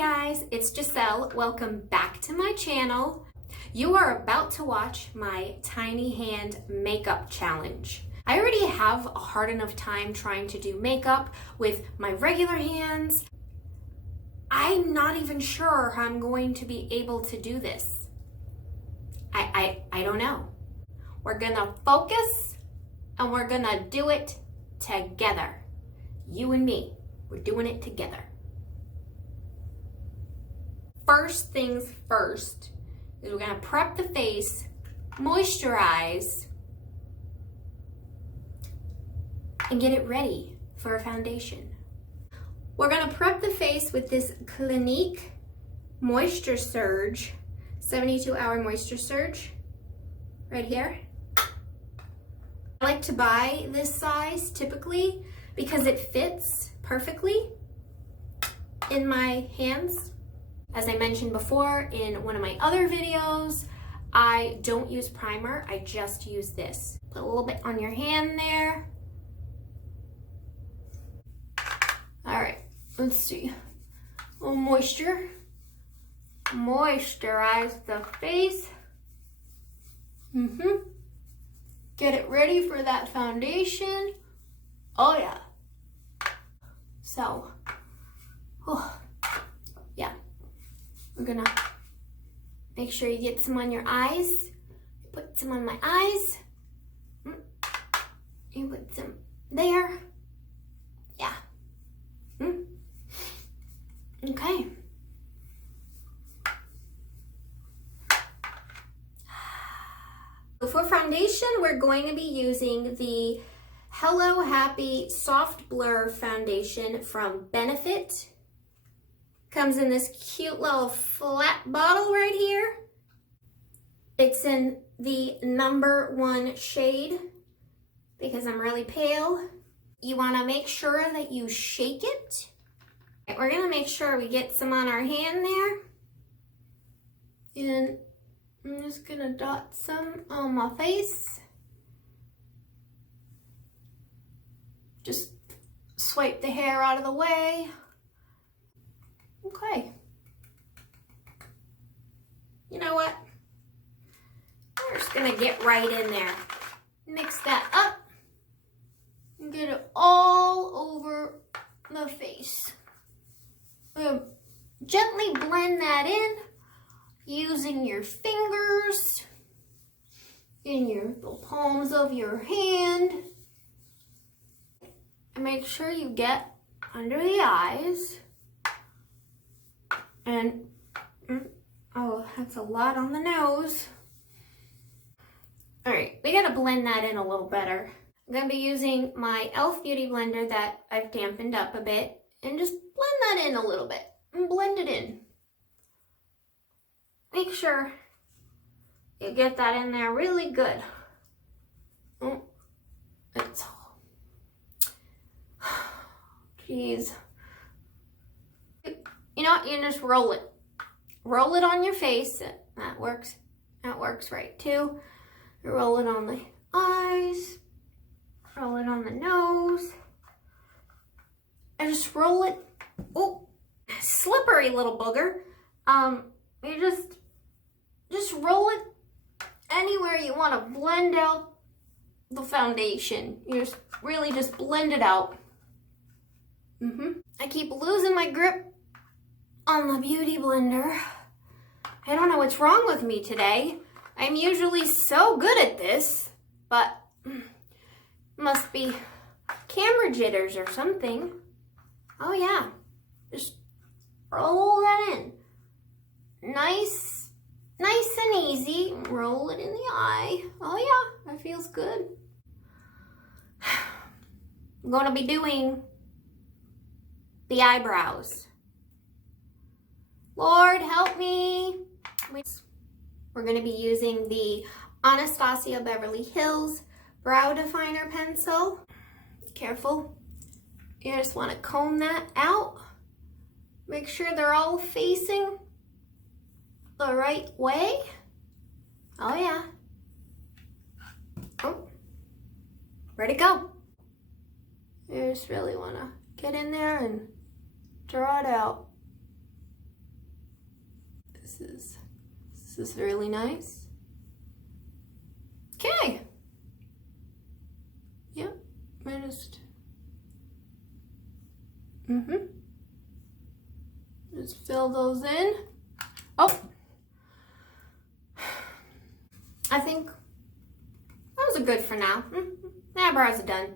Hi guys, it's Giselle. Welcome back to my channel. You are about to watch my tiny hand makeup challenge. I already have a hard enough time trying to do makeup with my regular hands. I'm not even sure how I'm going to be able to do this. I don't know. We're gonna focus and we're gonna do it together. You and me, we're doing it together. First things first is we're gonna prep the face, moisturize, and get it ready for a foundation. We're gonna prep the face with this Clinique Moisture Surge, 72-hour Moisture Surge, right here. I like to buy this size typically because it fits perfectly in my hands. As I mentioned before in one of my other videos, I don't use primer, I just use this. Put a little bit on your hand there. All right, let's see. A little moisture. Moisturize the face. Get it ready for that foundation. Oh yeah. So, yeah. We're gonna make sure you get some on your eyes. Put some on my eyes. You put some there. Yeah. Okay. For foundation, we're going to be using the Hello Happy Soft Blur Foundation from Benefit. Comes in this cute little flat bottle right here. It's in the #1 shade because I'm really pale. You want to make sure that you shake it. We're going to make sure we get some on our hand there. And I'm just going to dot some on my face. Just swipe the hair out of the way. Okay. You know what? We're just gonna get right in there. Mix that up and get it all over the face. Gently blend that in using your fingers in the palms of your hand. And make sure you get under the eyes. And, oh, that's a lot on the nose. All right, we gotta blend that in a little better. I'm gonna be using my e.l.f. Beauty Blender that I've dampened up a bit and just blend that in a little bit and blend it in. Make sure you get that in there really good. Oh, it's, geez. You know what, you just roll it. Roll it on your face. That works right too. You roll it on the eyes. Roll it on the nose. And just roll it. Oh, slippery little booger. You just roll it anywhere you want to blend out the foundation. You just really just blend it out. I keep losing my grip on the Beauty Blender. I don't know what's wrong with me today. I'm usually so good at this, but must be camera jitters or something. Oh yeah, just roll that in. Nice and easy. Roll it in the eye. Oh yeah, that feels good. I'm gonna be doing the eyebrows. Lord, help me. We're going to be using the Anastasia Beverly Hills Brow Definer Pencil. Careful. You just want to comb that out. Make sure they're all facing the right way. Oh, yeah. Oh, ready to go. You just really want to get in there and draw it out. This is really nice. Okay. Yep. I just just fill those in. Oh, I think those are good for now. Eyebrows are done.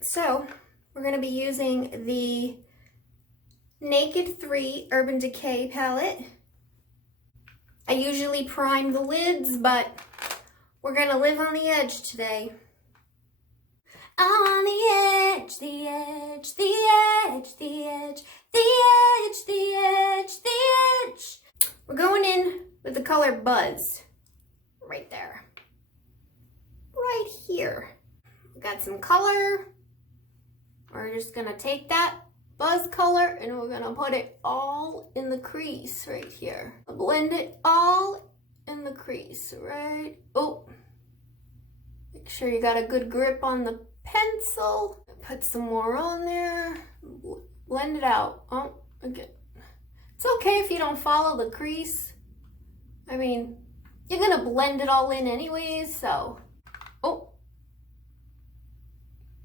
So we're going to be using the Naked 3 Urban Decay palette. I usually prime the lids, but we're going to live on the edge today. On the edge, the edge, the edge, the edge, the edge, the edge, the edge. We're going in with the color Buzz. Right there. Right here. We got some color. We're just gonna take that Buzz color and we're gonna put it all in the crease right here. Blend it all in the crease, right? Oh, make sure you got a good grip on the pencil. Put some more on there. Blend it out. Oh, okay. It's okay if you don't follow the crease. I mean, you're gonna blend it all in anyways, so. Oh.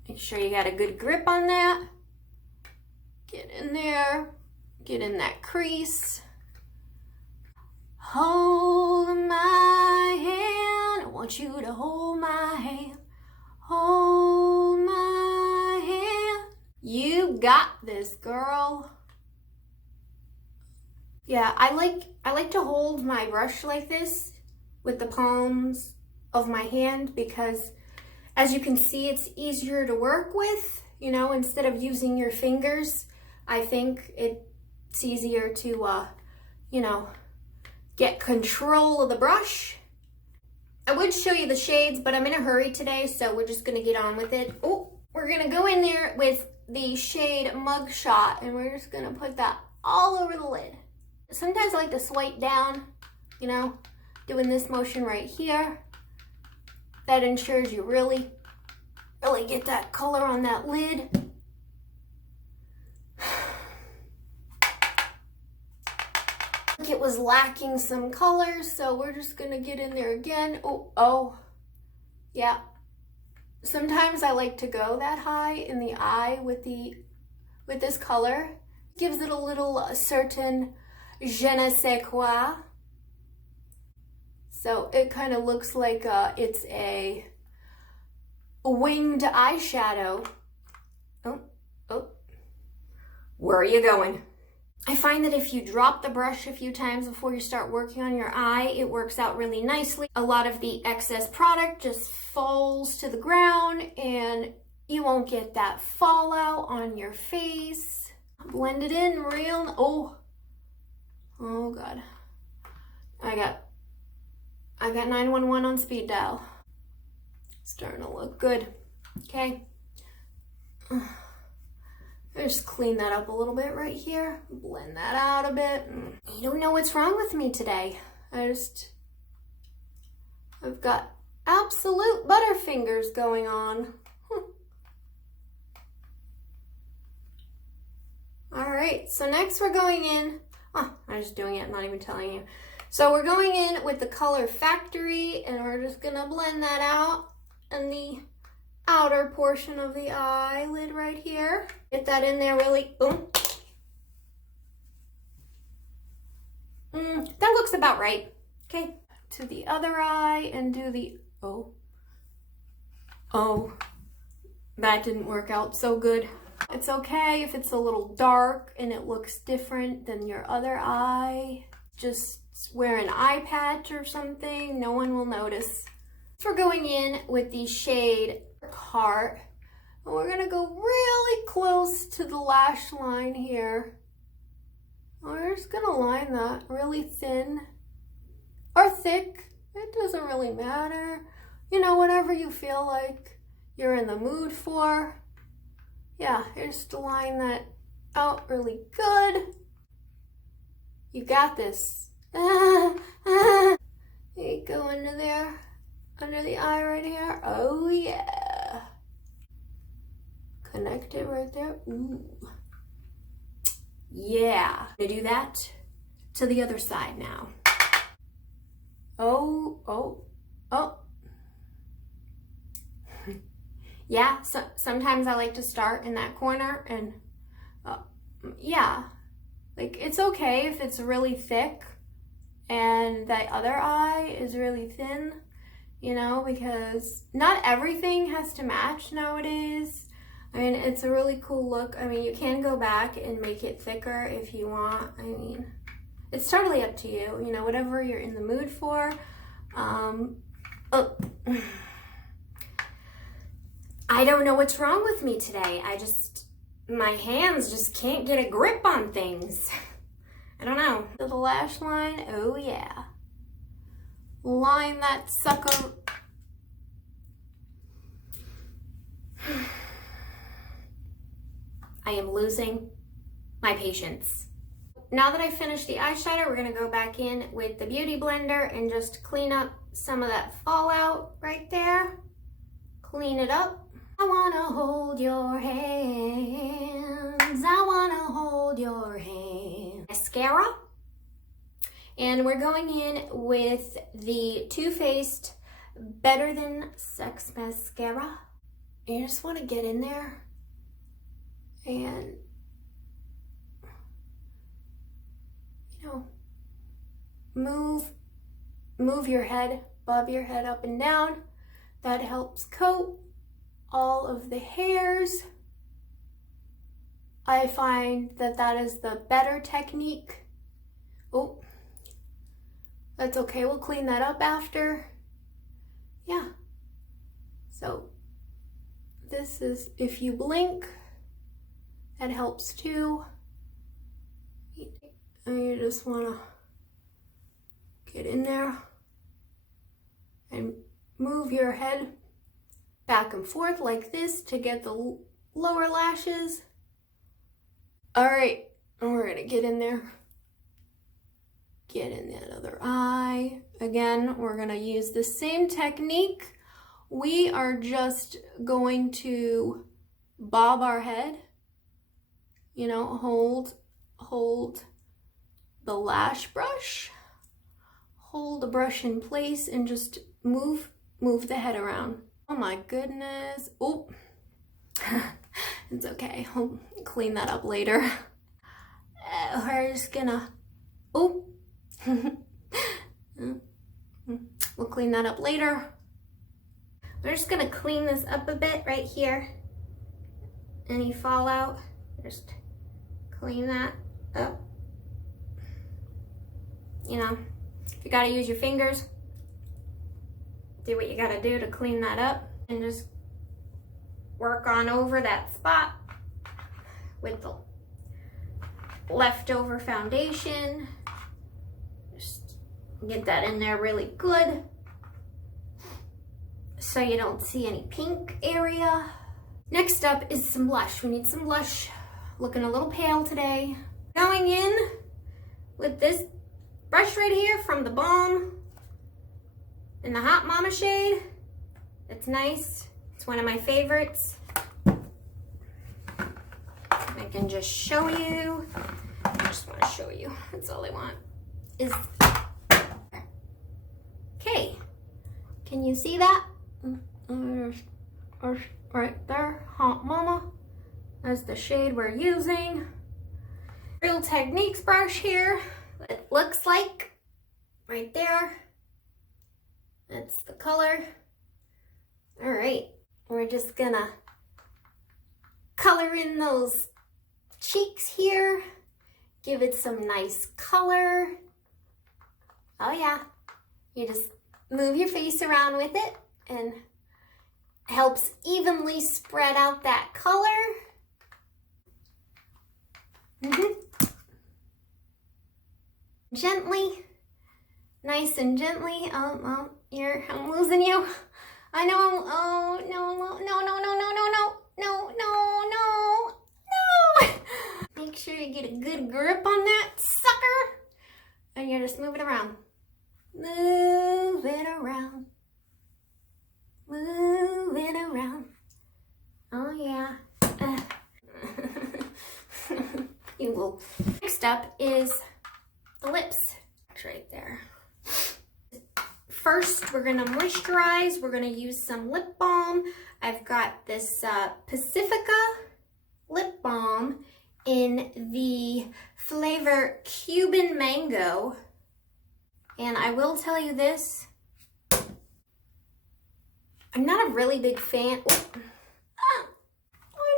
Make sure you got a good grip on that. Get in there. Get in that crease. Hold my hand. I want you to hold my hand. Hold my hand. You got this, girl. Yeah, I like to hold my brush like this with the palms of my hand because as you can see, it's easier to work with, you know, instead of using your fingers. I think it's easier to, you know, get control of the brush. I would show you the shades, but I'm in a hurry today, so we're just gonna get on with it. Oh, we're gonna go in there with the shade Mugshot, and we're just gonna put that all over the lid. Sometimes I like to swipe down, you know, doing this motion right here. That ensures you really get that color on that lid. It was lacking some color, so we're just gonna get in there again. Oh, yeah. Sometimes I like to go that high in the eye with this color. Gives it a little certain je ne sais quoi. So it kind of looks like it's a winged eyeshadow. Oh, where are you going? I find that if you drop the brush a few times before you start working on your eye, it works out really nicely. A lot of the excess product just falls to the ground and you won't get that fallout on your face. Blend it in real, oh God. I got 911 on speed dial. Starting to look good. Okay. Just clean that up a little bit right here. Blend that out a bit. You don't know what's wrong with me today. I've got absolute butterfingers going on. All right, so next we're going in. Oh, I'm just doing it, I'm not even telling you. So we're going in with the color Factory, and we're just gonna blend that out in the outer portion of the eyelid right here. Get that in there really, boom. That looks about right. Okay, to the other eye and do the, oh, that didn't work out so good. It's okay if it's a little dark and it looks different than your other eye. Just wear an eye patch or something, no one will notice. So we're going in with the shade Heart, and we're gonna go really close to the lash line here. We're just gonna line that really thin or thick, it doesn't really matter. You know, whatever you feel like you're in the mood for. Yeah, just line that out really good. You got this. You go into there, under the eye right here. Oh yeah. Connect it right there. Ooh. Yeah. I do that to the other side now. Oh. Yeah, so sometimes I like to start in that corner and yeah, like it's okay if it's really thick and the other eye is really thin, you know, because not everything has to match nowadays. I mean, it's a really cool look. I mean, you can go back and make it thicker if you want. I mean, it's totally up to you, you know, whatever you're in the mood for. I don't know what's wrong with me today. My hands just can't get a grip on things. I don't know. So the lash line, oh yeah. Line that sucker. I am losing my patience. Now that I finished the eyeshadow, we're gonna go back in with the Beauty Blender and just clean up some of that fallout right there. Clean it up. I wanna hold your hands. I wanna hold your hand. Mascara. And we're going in with the Too Faced Better Than Sex Mascara. You just wanna get in there and, you know, move your head, bob your head up and down. That helps coat all of the hairs. I find that that is the better technique. Oh, that's okay, we'll clean that up after. Yeah, so this is, if you blink, that helps too. And you just wanna get in there and move your head back and forth like this to get the lower lashes. All right, and we're gonna get in there. Get in that other eye. Again, we're gonna use the same technique. We are just going to bob our head, you know, hold the lash brush, hold the brush in place and just move the head around. Oh my goodness. Oh, it's okay. I'll clean that up later. We're just gonna, oh, we'll clean that up later. We're just gonna clean this up a bit right here. Any fallout, just clean that up. You know, if you gotta use your fingers, do what you gotta do to clean that up and just work on over that spot with the leftover foundation. Just get that in there really good so you don't see any pink area. Next up is some blush. We need some blush. Looking a little pale today. Going in with this brush right here from the Balm in the Hot Mama shade. It's nice. It's one of my favorites. I can just show you. I just want to show you. That's all I want. Is okay. Can you see that? Right there, Hot Mama. That's the shade we're using. Real Techniques brush here. It looks like right there. That's the color. All right, we're just gonna color in those cheeks here. Give it some nice color. Oh yeah, you just move your face around with it and helps evenly spread out that color. Gently, nice and gently. Oh, I'm losing you. I know. Oh no. Make sure you get a good grip on that sucker, and you just move it around. Move it around. Move it around. Oh yeah. You will. Next up is the lips. It's right there. First, we're gonna moisturize. We're gonna use some lip balm. I've got this Pacifica lip balm in the flavor Cuban Mango. And I will tell you this, I'm not a really big fan. Why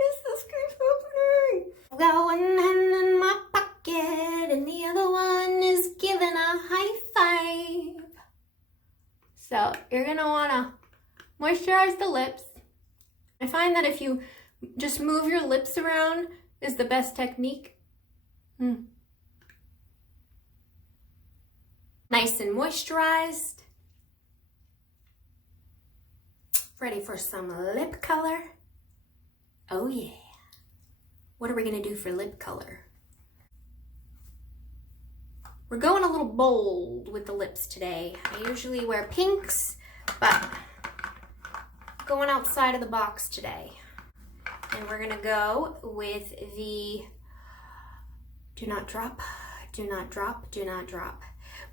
does this keep happening? Going in my pocket and the other one is giving a high five. So you're gonna wanna moisturize the lips. I find that if you just move your lips around is the best technique. Nice and moisturized. Ready for some lip color? Oh yeah. What are we gonna do for lip color? We're going a little bold with the lips today. I usually wear pinks, but going outside of the box today. And we're gonna go with the do not drop, do not drop, do not drop.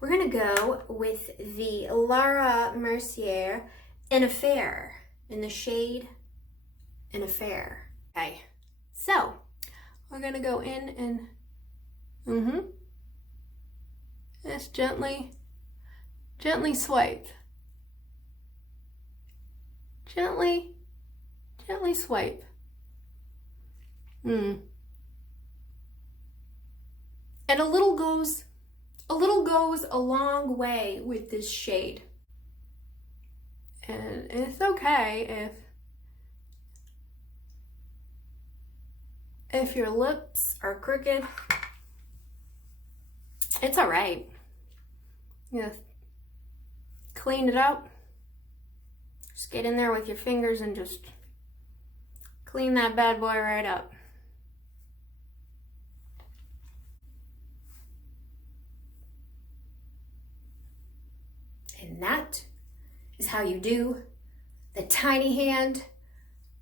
We're gonna go with the Laura Mercier In Affair, in the shade In Affair. Okay, so we're gonna go in and just gently swipe. Gently swipe. And a little goes a long way with this shade. And it's okay if your lips are crooked. It's all right. You clean it up. Just get in there with your fingers and just clean that bad boy right up. And that is how you do the tiny hand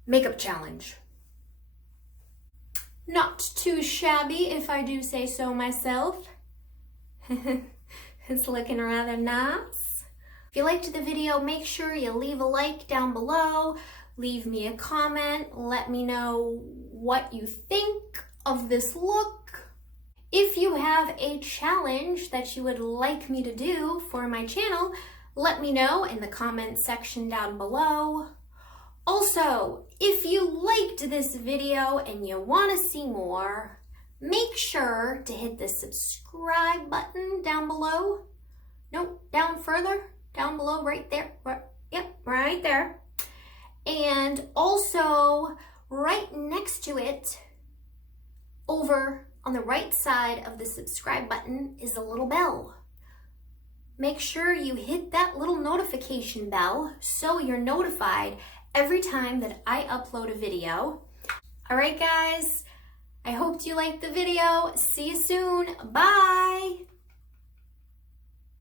makeup challenge. Not too shabby, if I do say so myself. It's looking rather nice. If you liked the video, make sure you leave a like down below. Leave me a comment. Let me know what you think of this look. If you have a challenge that you would like me to do for my channel, let me know in the comment section down below. Also, if you liked this video and you want to see more, make sure to hit the subscribe button down below. No, down further, down below, right there. Right there. And also, right next to it, over on the right side of the subscribe button is a little bell. Make sure you hit that little notification bell so you're notified every time that I upload a video. All right, guys, I hope you liked the video. See you soon. Bye.